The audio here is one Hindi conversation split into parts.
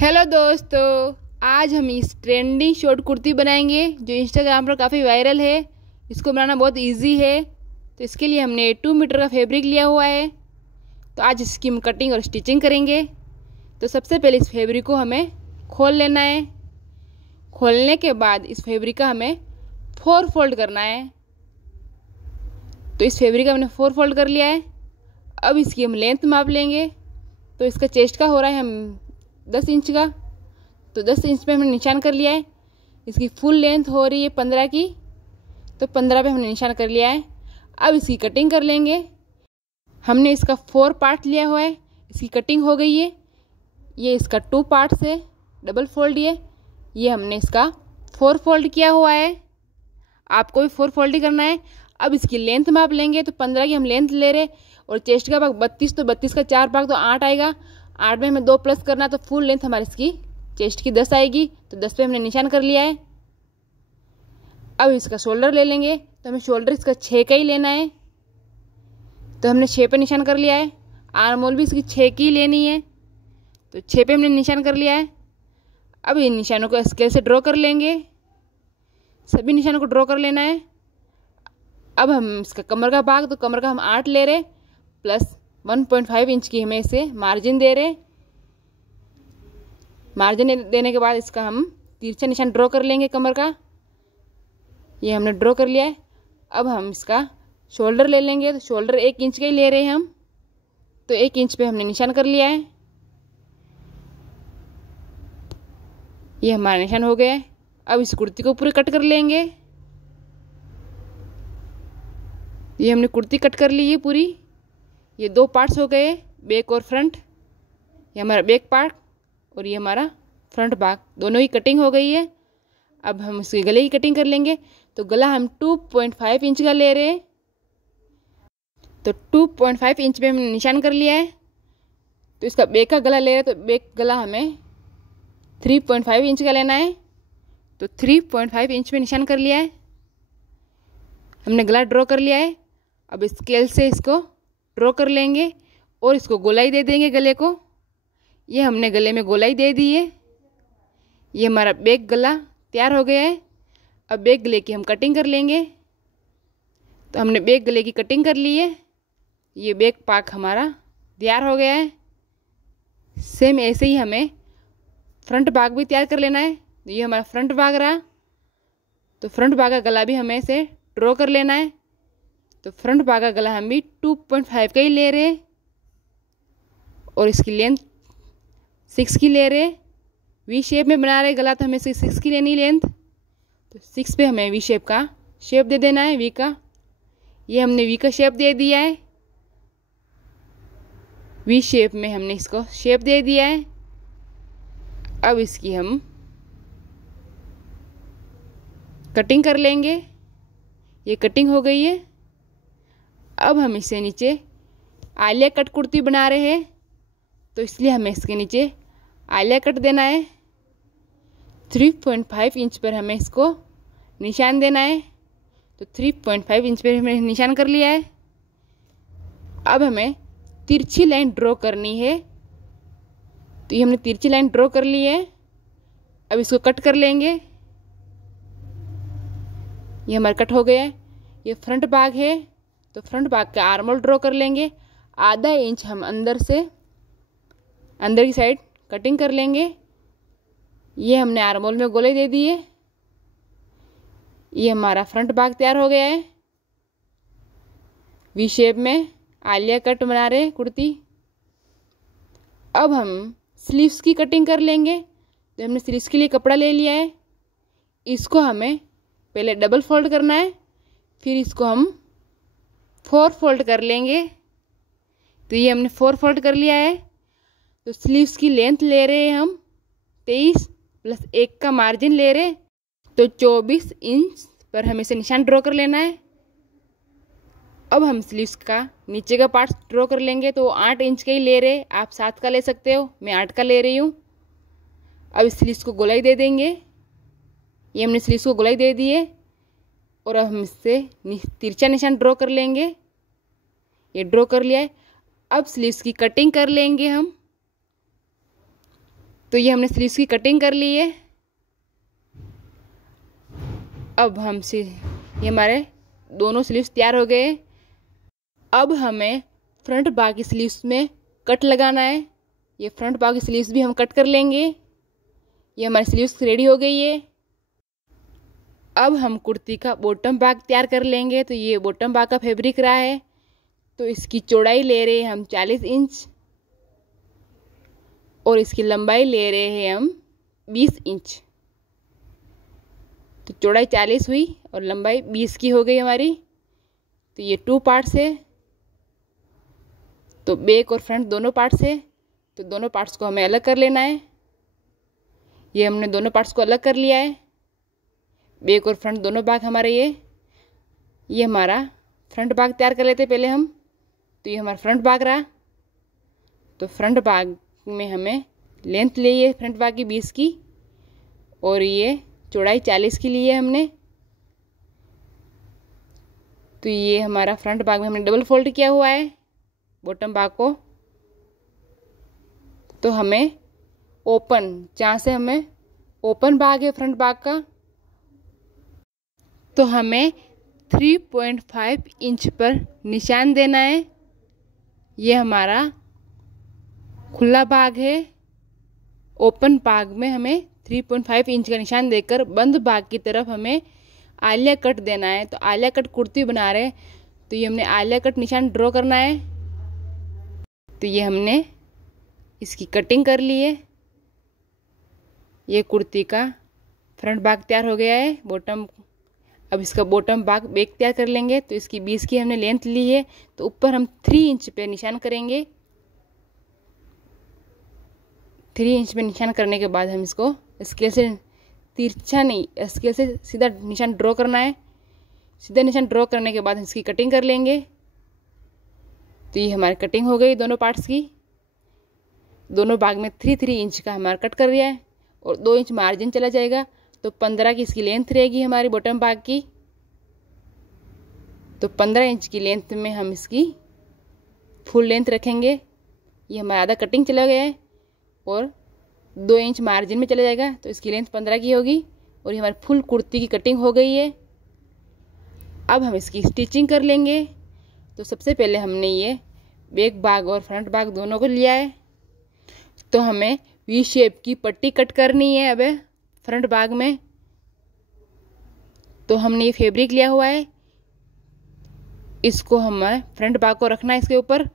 हेलो दोस्तों, आज हम इस ट्रेंडिंग शॉर्ट कुर्ती बनाएंगे जो इंस्टाग्राम पर काफ़ी वायरल है। इसको बनाना बहुत इजी है। तो इसके लिए हमने 2 मीटर का फैब्रिक लिया हुआ है। तो आज इसकी हम कटिंग और स्टिचिंग करेंगे। तो सबसे पहले इस फैब्रिक को हमें खोल लेना है। खोलने के बाद इस फैब्रिक का हमें 4 फोल्ड करना है। तो इस फैब्रिक का हमने 4 फोल्ड कर लिया है। अब इसकी हम लेंथ माप लेंगे। तो इसका चेस्ट का हो रहा है हम 10 इंच का, तो 10 इंच पे हमने निशान कर लिया है। इसकी फुल लेंथ हो रही है 15 की, तो 15 पे हमने निशान कर लिया है। अब इसकी कटिंग कर लेंगे। हमने इसका 4 पार्ट लिया हुआ है। इसकी कटिंग हो गई है। ये इसका 2 पार्ट्स है, डबल फोल्ड। ये हमने इसका 4 फोल्ड किया हुआ है। आपको भी 4 फोल्ड ही करना है। अब इसकी लेंथ माप लेंगे। तो 15 की हम लेंथ ले रहे, और चेस्ट का भाग 32, तो 32 का 4 भाग तो 8 आएगा। 8 में हमें 2 प्लस करना, तो फुल लेंथ हमारी इसकी चेस्ट की 10 आएगी। तो 10 पे हमने निशान कर लिया है। अब इसका शोल्डर ले लेंगे। तो हमें शोल्डर इसका 6 का ही लेना है। तो हमने 6 पे निशान कर लिया है। आर्म होल भी इसकी 6 की लेनी है। तो 6 पे हमने निशान कर लिया है। अब इन निशानों को स्केल से ड्रॉ कर लेंगे। सभी निशानों को ड्रॉ कर लेना है। अब हम इसका कमर का भाग, तो कमर का हम 8 ले रहे, प्लस 1.5 इंच की हमें इसे मार्जिन दे रहे। मार्जिन देने के बाद इसका हम तिरछा निशान ड्रॉ कर लेंगे कमर का। ये हमने ड्रॉ कर लिया है। अब हम इसका शोल्डर ले लेंगे। तो शोल्डर 1 इंच का ही ले रहे हैं हम। तो 1 इंच पे हमने निशान कर लिया है। ये हमारा निशान हो गया है। अब इस कुर्ती को पूरी कट कर लेंगे। ये हमने कुर्ती कट कर ली है पूरी। ये 2 पार्ट्स हो गए, बैक और फ्रंट। ये हमारा बैक पार्ट और ये हमारा फ्रंट भाग, दोनों ही कटिंग हो गई है। अब हम इसके गले की कटिंग कर लेंगे। तो गला हम 2.5 इंच का ले रहे हैं। तो 2.5 इंच पे हमने निशान कर लिया है। तो इसका बैक का गला ले रहे हैं। तो बैक गला हमें 3.5 इंच का लेना है। तो 3.5 इंच पे निशान कर लिया है। हमने गला ड्रॉ कर लिया है। अब स्केल से इसको ड्रॉ कर लेंगे और इसको गोलाई दे देंगे गले को। ये हमने गले में गोलाई दे दी है। ये हमारा बैक गला तैयार हो गया है। अब बैक गले की हम कटिंग कर लेंगे। तो हमने बैक गले की कटिंग कर ली है। ये बैक पार्ट हमारा तैयार हो गया है। सेम ऐसे ही हमें फ्रंट भाग भी तैयार कर लेना है। तो ये हमारा फ्रंट भाग रहा। तो फ्रंट भाग का गला भी हमें इसे ड्रॉ कर लेना है। तो फ्रंट भाग का गला हम भी 2.5 का ही ले रहे, और इसकी लेंथ 6 की ले रहे। वी शेप में बना रहे गला, तो हमें 6 की लेनी लेंथ। तो 6 पे हमें वी शेप का शेप दे देना है, वी का। ये हमने वी का शेप दे दिया है। वी शेप में हमने इसको शेप दे दिया है। अब इसकी हम कटिंग कर लेंगे। ये कटिंग हो गई है। अब हम इसे नीचे आलिया कट कुर्ती बना रहे हैं, तो इसलिए हमें इसके नीचे आलिया कट देना है। 3.5 इंच पर हमें इसको निशान देना है। तो 3.5 इंच पर हमने निशान कर लिया है। अब हमें तिरछी लाइन ड्रॉ करनी है। तो ये हमने तिरछी लाइन ड्रॉ कर ली है। अब इसको कट कर लेंगे। ये हमारा कट हो गया है। ये फ्रंट भाग है। तो फ्रंट भाग का आर्म होल ड्रॉ कर लेंगे। आधा इंच हम अंदर से, अंदर की साइड कटिंग कर लेंगे। ये हमने आर्म होल में गोले दे दिए। ये हमारा फ्रंट भाग तैयार हो गया है। वी शेप में आलिया कट बना रहे कुर्ती। अब हम स्लीव्स की कटिंग कर लेंगे। तो हमने स्लीव्स के लिए कपड़ा ले लिया है। इसको हमें पहले डबल फोल्ड करना है, फिर इसको हम 4 फोल्ड कर लेंगे। तो ये हमने 4 फोल्ड कर लिया है। तो स्लीव्स की लेंथ ले रहे हैं हम 23 प्लस 1 का मार्जिन ले रहे। तो 24 इंच पर हमें इसे निशान ड्रॉ कर लेना है। अब हम स्लीव्स का नीचे का पार्ट ड्रॉ कर लेंगे। तो 8 इंच का ही ले रहे, आप 7 का ले सकते हो, मैं 8 का ले रही हूँ। अब स्लीव्स को गोलाई दे देंगे। ये हमने स्लीव्स को गोलाई दे दी है। और अब हम इससे तिरछा निशान ड्रॉ कर लेंगे। ये ड्रॉ कर लिया है। अब स्लीव्स की कटिंग कर लेंगे हम। तो ये हमने स्लीव्स की कटिंग कर ली है। अब ये हमारे दोनों स्लीव्स तैयार हो गए। अब हमें फ्रंट बाकी की स्लीव्स में कट लगाना है। ये फ्रंट बाकी की स्लीव्स भी हम कट कर लेंगे। ये हमारी स्लीव्स रेडी हो गई है। अब हम कुर्ती का बॉटम भाग तैयार कर लेंगे। तो ये बॉटम भाग का फैब्रिक रहा है, तो इसकी चौड़ाई ले रहे हैं हम 40 इंच और इसकी लंबाई ले रहे हैं हम 20 इंच। तो चौड़ाई 40 हुई और लंबाई 20 की हो गई हमारी। तो ये 2 पार्ट्स है, तो बैक और फ्रंट दोनों पार्ट्स है। तो दोनों पार्ट्स को हमें अलग कर लेना है। ये हमने दोनों पार्ट्स को अलग कर लिया है। बैक और फ्रंट दोनों भाग हमारे ये हमारा फ्रंट भाग तैयार कर लेते पहले हम। तो ये हमारा फ्रंट भाग रहा। तो फ्रंट भाग में हमें लेंथ ली है फ्रंट भाग की 20 की और ये चौड़ाई 40 की ली है हमने। तो ये हमारा फ्रंट भाग में हमने डबल फोल्ड किया हुआ है बॉटम भाग को। तो हमें ओपन, जहाँ से हमें ओपन भाग है फ्रंट भाग का, तो हमें 3.5 इंच पर निशान देना है। ये हमारा खुला भाग है। ओपन भाग में हमें 3.5 इंच का निशान देकर बंद भाग की तरफ हमें आलिया कट देना है। तो आलिया कट कुर्ती बना रहे हैं, तो ये हमने आलिया कट निशान ड्रॉ करना है। तो ये हमने इसकी कटिंग कर ली है। ये कुर्ती का फ्रंट भाग तैयार हो गया है। अब इसका बॉटम भाग बैक तैयार कर लेंगे। तो इसकी 20 की हमने लेंथ ली है, तो ऊपर हम 3 इंच पे निशान करेंगे। 3 इंच पे निशान करने के बाद हम इसको स्केल से तिरछा नहीं, स्केल से सीधा निशान ड्रॉ करना है। सीधा निशान ड्रॉ करने के बाद हम इसकी कटिंग कर लेंगे। तो ये हमारी कटिंग हो गई दोनों पार्ट्स की। दोनों भाग में 3 इंच का हमारा कट कर दिया है और 2 इंच मार्जिन चला जाएगा। तो 15 की इसकी लेंथ रहेगी हमारी बॉटम भाग की। तो 15 इंच की लेंथ में हम इसकी फुल लेंथ रखेंगे। ये हमारा आधा कटिंग चला गया है और 2 इंच मार्जिन में चला जाएगा। तो इसकी लेंथ 15 की होगी और ये हमारी फुल कुर्ती की कटिंग हो गई है। अब हम इसकी स्टिचिंग कर लेंगे। तो सबसे पहले हमने ये बैक भाग और फ्रंट भाग दोनों को लिया है। तो हमें वी शेप की पट्टी कट करनी है अब फ्रंट भाग में। तो हमने ये फैब्रिक लिया हुआ है, इसको हमें फ्रंट भाग को रखना है इसके ऊपर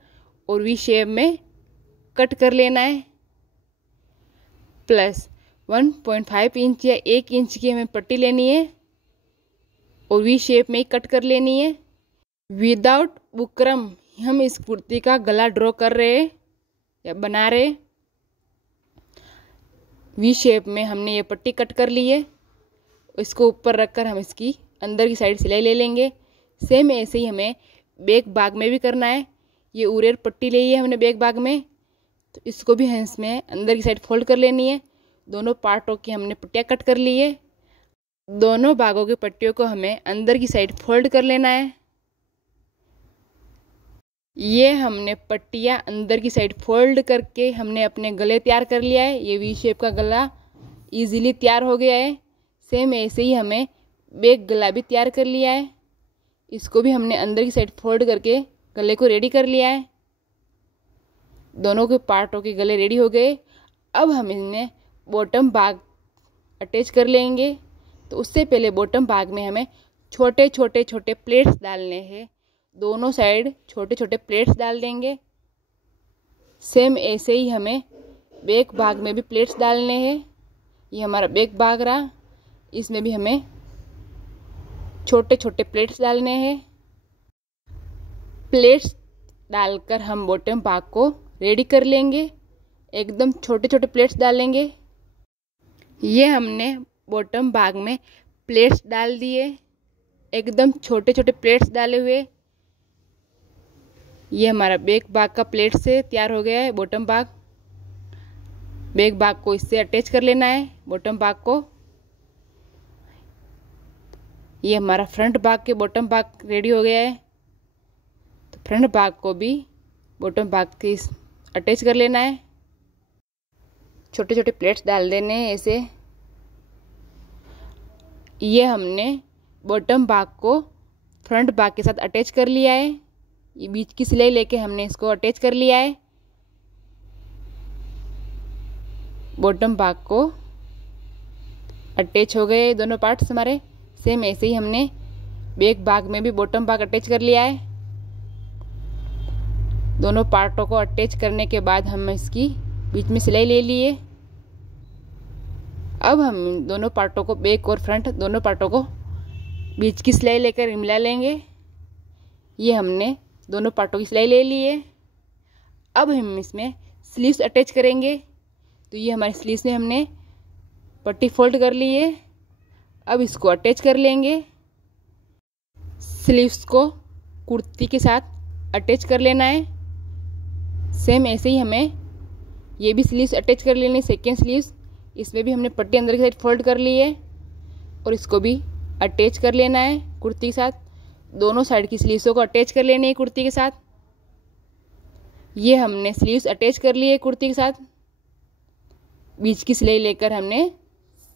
और वी शेप में कट कर लेना है। प्लस 1.5 इंच या 1 इंच की हमें पट्टी लेनी है और वी शेप में ही कट कर लेनी है। विदाउट बुकरम हम इस कुर्ती का गला ड्रॉ कर रहे हैं या बना रहे। वी शेप में हमने ये पट्टी कट कर ली है। इसको ऊपर रखकर हम इसकी अंदर की साइड सिलाई ले लेंगे। सेम ऐसे ही हमें बैक भाग में भी करना है। ये उरेर पट्टी ली है हमने बैक भाग में, तो इसको भी हम इसमें अंदर की साइड फोल्ड कर लेनी है। दोनों पार्टों की हमने पट्टियाँ कट कर ली है। दोनों भागों की पट्टियों को हमें अंदर की साइड फोल्ड कर लेना है। ये हमने पट्टियाँ अंदर की साइड फोल्ड करके हमने अपने गले तैयार कर लिया है। ये वी शेप का गला इजीली तैयार हो गया है। सेम ऐसे ही हमें बैक गला भी तैयार कर लिया है। इसको भी हमने अंदर की साइड फोल्ड करके गले को रेडी कर लिया है। दोनों के पार्टों के गले रेडी हो गए। अब हम इन्हें बॉटम भाग अटैच कर लेंगे। तो उससे पहले बॉटम भाग में हमें छोटे छोटे प्लेट्स डालने हैं। दोनों साइड छोटे छोटे प्लेट्स डाल देंगे। सेम ऐसे ही हमें बैक भाग में भी प्लेट्स डालने हैं। ये हमारा बैक भाग रहा, इसमें भी हमें छोटे छोटे प्लेट्स डालने हैं। प्लेट्स डालकर हम बॉटम भाग को रेडी कर लेंगे। एकदम छोटे छोटे प्लेट्स डालेंगे। ये हमने बॉटम भाग में प्लेट्स डाल दिए, एकदम छोटे छोटे प्लेट्स डाले हुए। ये हमारा बैक भाग का प्लेट से तैयार हो गया है बॉटम भाग। बैक भाग को इससे अटैच कर लेना है बॉटम भाग को। ये हमारा फ्रंट भाग के बॉटम भाग रेडी हो गया है। तो फ्रंट भाग को भी बॉटम भाग के अटैच कर लेना है। छोटे छोटे प्लेट्स डाल देने ऐसे। ये हमने बॉटम भाग को फ्रंट भाग के साथ अटैच कर लिया है। ये बीच की सिलाई लेके हमने इसको अटैच कर लिया है। बॉटम भाग को अटैच हो गए दोनों पार्ट्स हमारे। सेम ऐसे ही हमने बैक भाग में भी बॉटम भाग अटैच कर लिया है। दोनों पार्टों को अटैच करने के बाद हम इसकी बीच में सिलाई ले लिए। अब हम दोनों पार्टों को, बैक और फ्रंट दोनों पार्टों को बीच की सिलाई लेकर मिला लेंगे। ये हमने दोनों पार्टों की सिलाई ले ली है। अब हम इसमें स्लीव्स अटैच करेंगे। तो ये हमारी स्लीव्स में हमने पट्टी फोल्ड कर ली है। अब इसको अटैच कर लेंगे। स्लीव्स को कुर्ती के साथ अटैच कर लेना है। सेम ऐसे ही हमें ये भी स्लीव्स अटैच कर लेनी, सेकेंड स्लीव्स। इसमें भी हमने पट्टी अंदर की साइड फोल्ड कर ली है और इसको भी अटैच कर लेना है कुर्ती के साथ। दोनों साइड की स्लीव्सों को अटैच कर लेनी है कुर्ती के साथ। ये हमने स्लीव्स अटैच कर ली है कुर्ती के साथ। बीच की सिलाई लेकर हमने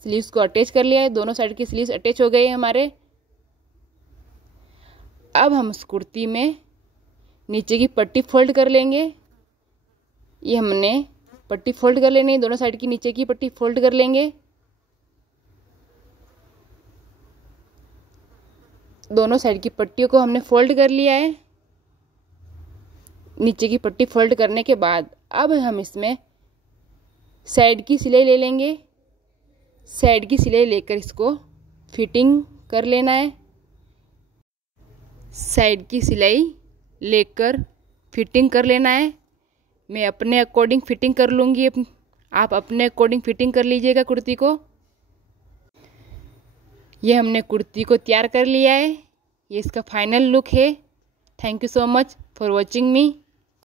स्लीव्स को अटैच कर लिया है। दोनों साइड की स्लीव्स अटैच हो गए हमारे। अब हम उस कुर्ती में नीचे की पट्टी फोल्ड कर लेंगे। ये हमने पट्टी फोल्ड कर लेनी है, दोनों साइड की नीचे की पट्टी फोल्ड कर लेंगे। दोनों साइड की पट्टियों को हमने फोल्ड कर लिया है। नीचे की पट्टी फोल्ड करने के बाद अब हम इसमें साइड की सिलाई ले लेंगे। साइड की सिलाई लेकर इसको फिटिंग कर लेना है। साइड की सिलाई लेकर फिटिंग कर लेना है। मैं अपने अकॉर्डिंग फिटिंग कर लूँगी, आप अपने अकॉर्डिंग फिटिंग कर लीजिएगा कुर्ती को। ये हमने कुर्ती को तैयार कर लिया है। ये इसका फाइनल लुक है। Thank you so much for watching me.